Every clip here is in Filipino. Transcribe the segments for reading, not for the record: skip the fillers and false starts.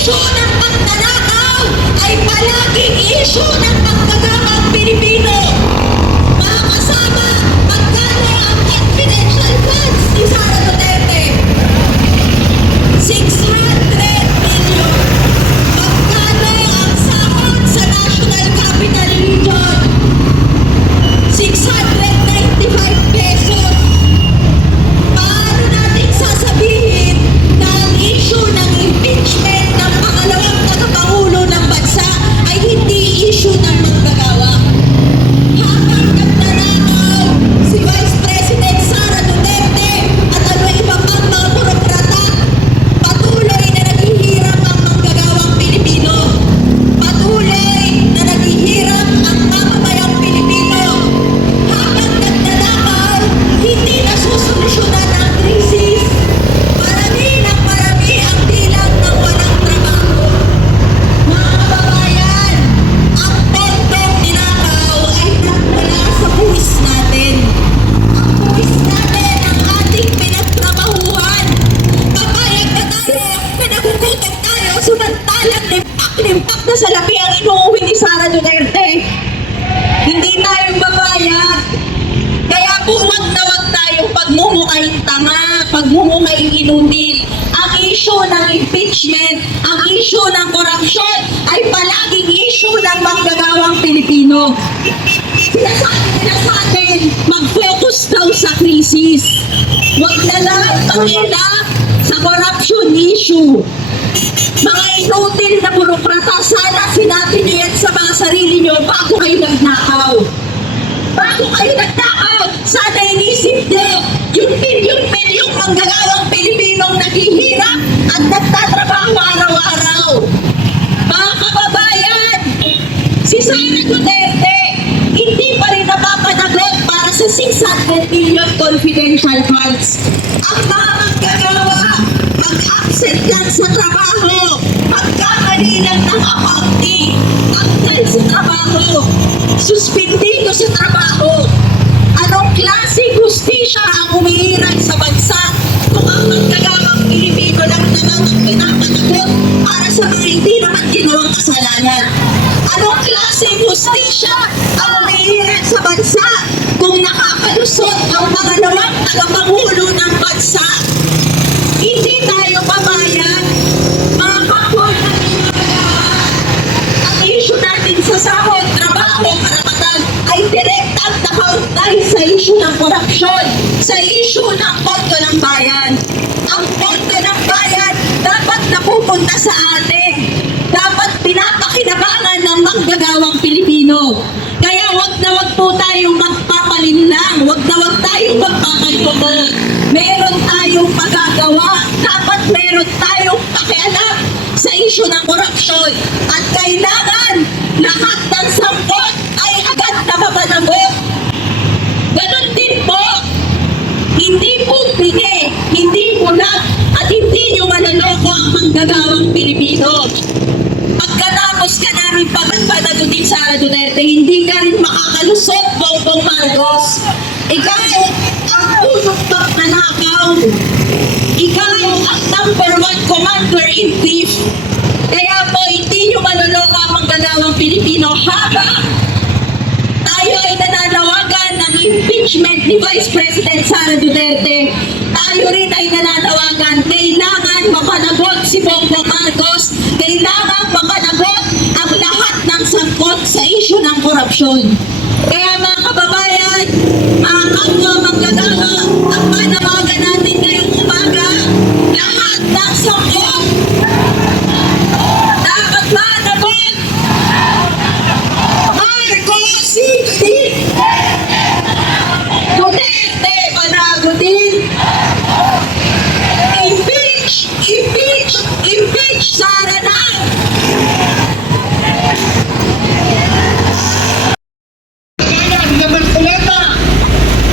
isyu ng pagtanakaw ay palaging isyu ng manggagawang Pilipino. Mga kasama, magkano ang confidential funds ni Sara Duterte? 600 million. Magkano ang sahod sa National Capital Region? 695 pesos. Paano natin sasabihin na ang issue ng impeachment ng pangalawang tagapangulo ng bansa ay hindi issue ng manggagawa? Habang nagtanakaw si Vice President Sara Duterte at ano iba pang mga burokrata, patuloy na naghihirap ang manggagawang Pilipino. Patuloy na naghihirap ang mamamayang Pilipino. Habang nagtanakaw, hindi nasusolusyonan ang krisis. Marami ng marami ang bilang ng walang trabaho. Mga kababayan, ang pondong ninakaw ay nagmula sa buwis natin. Ang buwis natin ang ating pinagtrabahuhan. Papayag na tayo na nagugutom tayo samantalang limpak na salapi ang inuuwi ni Sara Duterte. Hindi tayo babayag. Kaya po wag na wag tayong pagmumukhang tanga, pagmumukhang inutil. Ang issue ng impeachment, ang issue ng korupsyon ay palaging issue ng manggagawang Pilipino. Sinasabi nila sa atin, mag-focus daw sa krisis. Wag na lang pangina sa corruption issue. Mga inutil na burokrata, sana sinabi niyo yan sa mga sarili niyo bago kayo nagnakaw. Bago kayo nagnakaw, sana inisip niyo yung milyong-milyong manggagawang Pilipinong naghihirap at nagtatrabaho araw-araw. Mga kababayan, si Sara Duterte hindi pa rin napapanagot para sa 600 million confidential funds. Ang mga manggagawa, mag-absent lang sa trabaho, magkamali lang ng accounting, tanggal sa trabaho, suspindido sa trabaho. Anong klaseng hustisya ang umiiral sa bansa kung ang manggagawang Pilipino lang naman ang pinapanagot para sa mga hindi naman ginawang kasalanan? Anong klaseng hustisya ang umiiral sa bansa kung nakakalusot ang pangalawang tagapangulo ng bansa? Hindi tayo pabayag, mga kapwa na pinagagawa. Ang issue natin sa sahod, trabaho, karapatan ay direktang nakaugnay sa issue ng korupsyon, sa issue ng pondo ng bayan. Ang pondo ng bayan dapat napupunta sa atin. Dapat pinapakinabangan ng manggagawang Pilipino. Kaya wag na wag po tayong magpapalinlang, wag na wag tayong magpapalumo. Meron tayong magagawa, dapat meron tayong pakialam sa issue ng korupsyon. At kailangan lahat ng sangkot ay agad na mapanagot. Ganon din po, hindi po pingi, hindi bulag, at hindi nyo manaloko ang manggagawang Pilipino. Pagkatapos ka namin panagutin Sara Duterte, hindi ka rin makakalusot, Bongbong Marcos. Ikaw ang pusong pagnanakaw. Ikaw ang number 1 commander-in-chief. Kaya po, hindi nyo manaloko ang manggagawang Pilipino habang tayo ay nananawagan ng impeachment ni Vice President Sara Duterte. Tayo rin ay nananawagan, kailangan mapanagot si Bongbong Marcos, kailangan mapanagot ang lahat ng sangkot sa issue ng korupsyon. Kaya mga kababayan, mga kapwa manggagawa, ang panawagan natin ngayong umaga, lahat ng sangkot dapat managot. Marcos, hindi! Duterte, panagutin! Impeach! Impeach! Impeach! Sara na!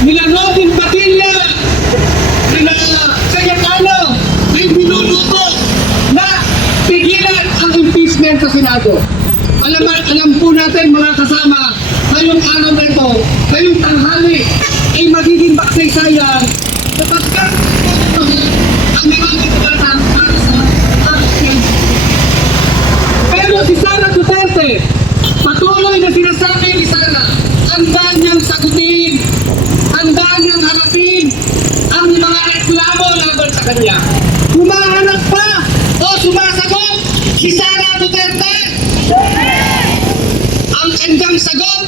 Nila Robin Padilla, nila Cayetano, ay binuluto na pigilan ang impeachment sa Senado. Alam po natin mga kasama, ngayong araw na ito, ngayong tanghali, ay magiging baksaysayan sapagkat ang mga kabataan para sa action magandang sagot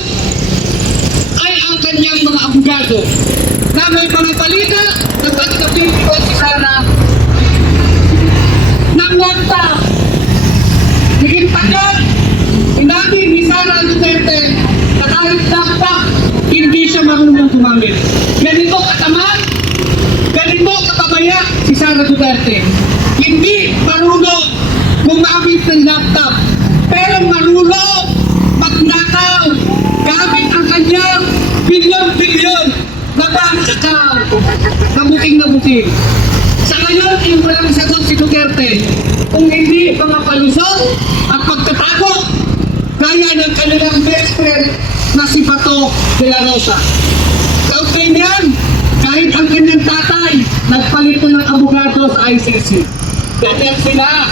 ay ang kanyang mga abogado na may mga balita na pagkabing ko si Sara ng wanta. Higit pa dyan, sinabi ni Sara Duterte na kahit dampak, hindi siya marunong gumamit. Ganito katamat, ganito katabaya si Sara Duterte. Hindi marunong gumamit ng laptop, pero marunong magnakaw gamit ang kanyang bilyon-bilyon na bank account. Na buting. Sa ngayon, yung walang sagot si Duterte, kung hindi mga palusot at pagtatago gaya ng kanilang best friend na si Bato de la Rosa. Kaugnay niyan, kahit ang kanyang tatay nagpalit ng abogado sa ICC. Ganyan sila,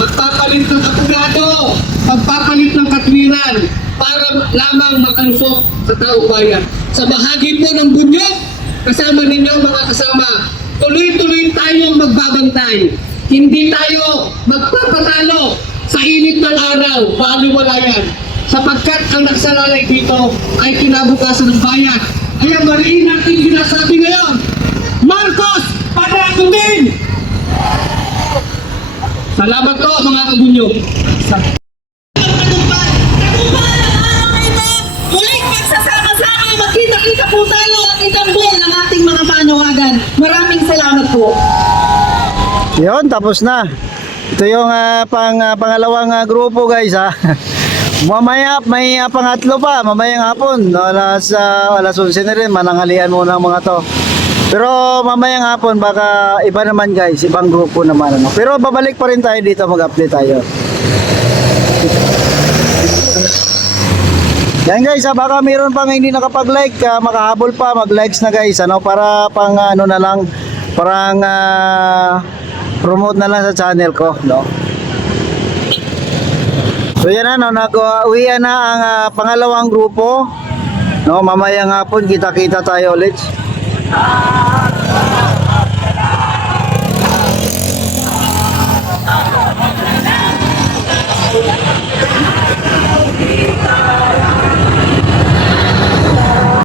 magpapalit ng abogado, magpapalit ng katwiran para lamang makalusot sa taong bayan. Sa bahagi po ng bunyog, kasama ninyo mga kasama, tuloy-tuloy tayong magbabantay. Hindi tayo magpapatalo sa init ng araw, baliwala yan. Sapagkat ang nagsalalay dito ay kinabukasan ng bayan. Kaya mariin natin sinasabi ngayon, Marcos, panagutin! Salamat po mga kabunyog. Tagumpay ang araw na ito. Muling magsasama-sama, magkita-kita po tayo at itambol ang ating mga panawagan. Maraming salamat po. Yun, tapos na. Ito yung pangalawang grupo guys ha. Mamaya may pangatlo pa, mamayang hapon. Alas 11 na rin, mananghalian muna ang mga to. Pero mamayang hapon baka iba naman guys, ibang grupo naman ano. Pero babalik pa rin tayo dito, mag-update tayo. Yan guys, baka mayroon pang hindi nakapag-like, makahabol pa, mag-likes na guys, ano, para pang ano na lang, parang promote na lang sa channel ko, no. So yan ano, nag-uwian na ang pangalawang grupo, no, mamayang hapon kita-kita tayo ulit.